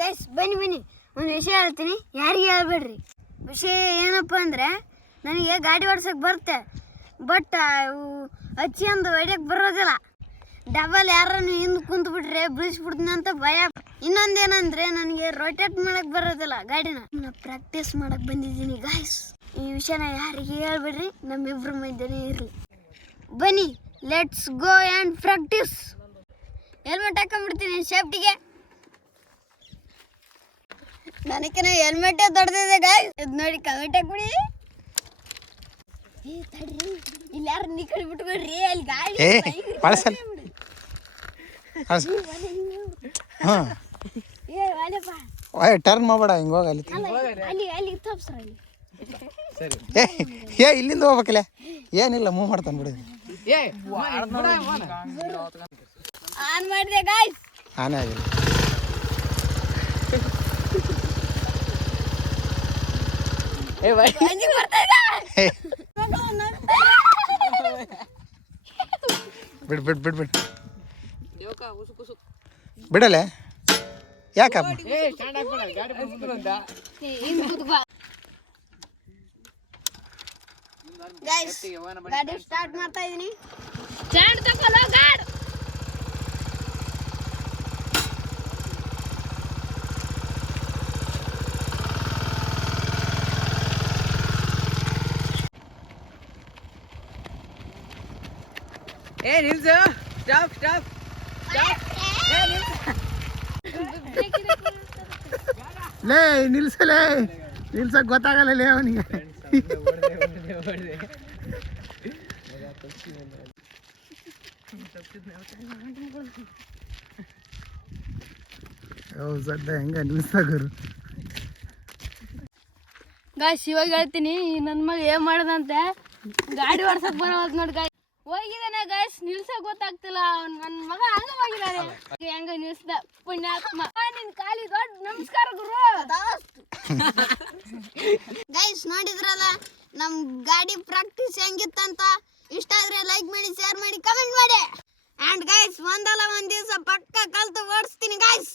Guys ಬನ್ನಿ ಒಂದು ವಿಷಯ ಹೇಳ್ತೀನಿ, ಯಾರಿಗೆ ಹೇಳ್ಬೇಡ್ರಿ. ವಿಷಯ ಏನಪ್ಪ ಅಂದರೆ, ನನಗೆ ಗಾಡಿ ಓಡ್ಸೋಕೆ ಬರುತ್ತೆ, ಬಟ್ ಹಚ್ಚಿ ಅಂದು ಹೊಡ್ಯಕ್ಕೆ ಬರೋದಿಲ್ಲ. ಡಬಲ್ ಯಾರನ್ನು ಹಿಂದೆ ಕುಂತ್ಬಿಟ್ರೆ ಬಿಡಿಸ್ಬಿಡ್ತೀನಿ ಅಂತ ಭಯ. ಇನ್ನೊಂದೇನಂದರೆ, ನನಗೆ ರೊಟೇಟ್ ಮಾಡೋಕ್ಕೆ ಬರೋದಿಲ್ಲ ಗಾಡಿನ. ನಾನು ಪ್ರಾಕ್ಟೀಸ್ ಮಾಡೋಕ್ಕೆ ಬಂದಿದ್ದೀನಿ ಗಾಯ್ಸ್. ಈ ವಿಷಯನ ಯಾರಿಗೆ ಹೇಳ್ಬೇಡ್ರಿ, ನಮ್ಮಿಬ್ಬರ ಮಧ್ಯೆ ಇರಲಿ. ಬನ್ನಿ, let's go and practice. Helmet ಹಾಕೊಂಡ್ಬಿಡ್ತೀನಿ ಸೇಫ್ಟಿಗೆ. ನನಗೆ ಹೆಲ್ಮೆಟೇ ದೊಡ್ಡದಿದೆ ಗಾಯ್ಸ್, ಇದು ನೋಡಿ ಕಮೆಂಟ್ ಹಾಕ್ಬಿಡಿ. ತಡ್ರಿ, ಇಲ್ಲಿ ಯಾರು ನೀ ಕಡೆ ಬಿಟ್ಕೊಡ್ರಿ, ಅಲ್ಲಿ ಗಾಡಿ ಟರ್ನ್ ಮಾಡಬೇಡ, ಹಿಂಗೆ ಹೋಗ ಅಲ್ಲಿ ತಪ್ಸ್ರ ಅಲ್ಲಿ. ಇಲ್ಲಿಂದ ಹೋಗ್ಬೇಕಲ್ಲ, ಏನಿಲ್ಲ ಮೂವ್ ಮಾಡ್ತಾನೆ ಬಿಡಿ. ಆನ್ ಮಾಡಿದೆ ಗಾಯ್ಸ್, ಆನೆ ಆಗಿಲ್ಲ. ಬಿಡ್ ಬಿಡಲೆ ಯಾಕಪ್ಪ? ಗಾಡಿ ಸ್ಟಾರ್ಟ್ ಮಾಡ್ತಾ ಇದೀನಿ. ನಿಲ್ಸು, ಸ್ಟಾಪ್. ಲೇ ನಿಲ್ಸಲೇ, ನಿಲ್ಸಕ್ ಗೊತ್ತಾಗಲ್ಲ ಅವನಿಗೆ. ಸದ್ಯ ಹೆಂಗ ನಿಲ್ಸಾಗರು ಗಾಯ್ಸ್. ಇವಾಗ ಹೇಳ್ತೀನಿ, ನನ್ನ ಮಗ ಏನ್ ಮಾಡದಂತೆ ಗಾಡಿ ಓಡ್ಸಕ್ ಬರೋದ್ ನೋಡಿ ಗಾಯ್ಸ್. ಹೋಗಿದ್ದಾನೆ ಗಾಯ್ಸ್, ನಿಲ್ಸಕ್ ಗೊತ್ತಾಗ್ತಿಲ್ಲ. ನನ್ನ ಮಗ ಹಂಗ ಹೋಗಿದ್ದಾನೆ, ಹೆಂಗ ನಿಲ್ಸ್ದ ಪುಣ್ಯಾತ್ಮ. ನಿನ್ ಕಾಲಿ ದೊಡ್ಡ ನಮಸ್ಕಾರ ಗುರು. ಗೈಸ್ ನೋಡಿದ್ರಲ್ಲ ನಮ್ ಗಾಡಿ ಪ್ರಾಕ್ಟೀಸ್ ಹೆಂಗಿತ್ತಂತ. ಇಷ್ಟ ಆದ್ರೆ ಲೈಕ್ ಮಾಡಿ, ಶೇರ್ ಮಾಡಿ, ಕಮೆಂಟ್ ಮಾಡಿ. ಅಂಡ್ ಗೈಸ್ ಒಂದಲ್ಲ ಒಂದ್ ದಿವಸ ಪಕ್ಕ ಕಲ್ತು ಓಡಿಸ್ತೀನಿ ಗೈಸ್.